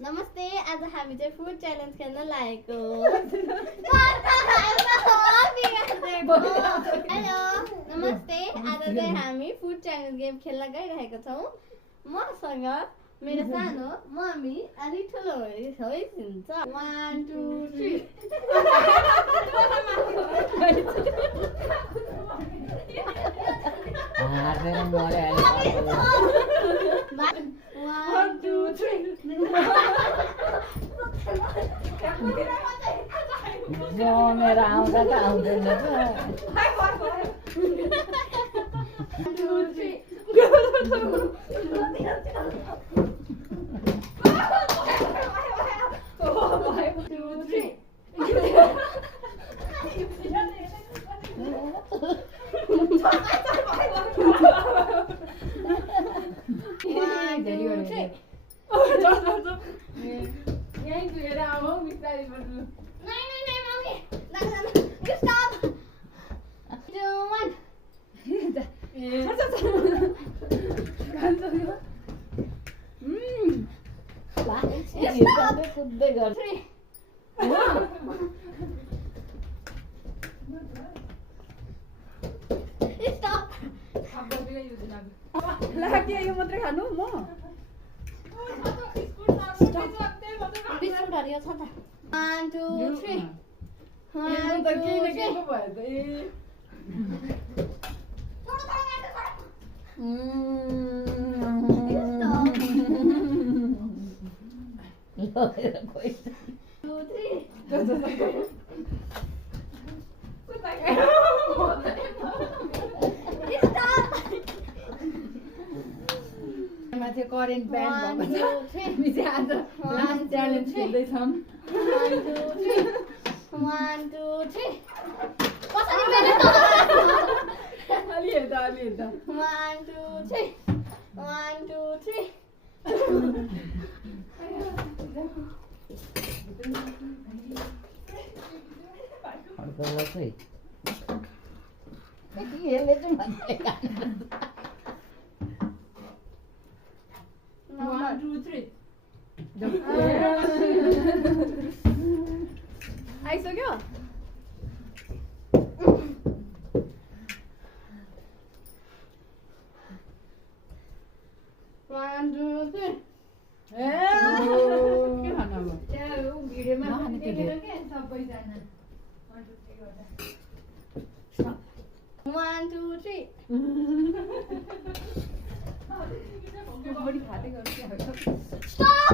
नमस्ते, आज हामी चाहिँ फुड च्यालेन्ज खेल्न लागेको हेलो नमस्ते, आज चाहिँ हामी फुड च्यालेन्ज गेम खेल्न गइरहेको छौँ। मसँग मेरो सानो मम्मी अनि ठुलो हुन्छ। 1 2 3 1 2 3 मेरा आउँदा त आउँदैन त 1 2 3 यहीँ गएर आऊ बिस्तारै बस्नु नहीं मम्मी स्टॉप 2 1 कुद्दै गर्छ 3 स्टॉप लाग्यो यो मात्रै खानु म बिस्कुट हरियो छ त 1 2 3 त केही न केही पो भयो त माथि करेन्ट ब्यान्ड भएको छ हामी चाहिँ आज लास्ट च्यालेन्ज खेल्दैछौँ 1 2 3 अलि हेर्दा 1 2 3 1 2 3 अर्को बसै यसले चाहिँ भन्दै 1 2 3 आइसक्यो 1 2 3 के खानु अब त्यहाँ भिडियोमा देखेर के सबैजना 1 2 3 बढी खाँदै गर्छ स्टप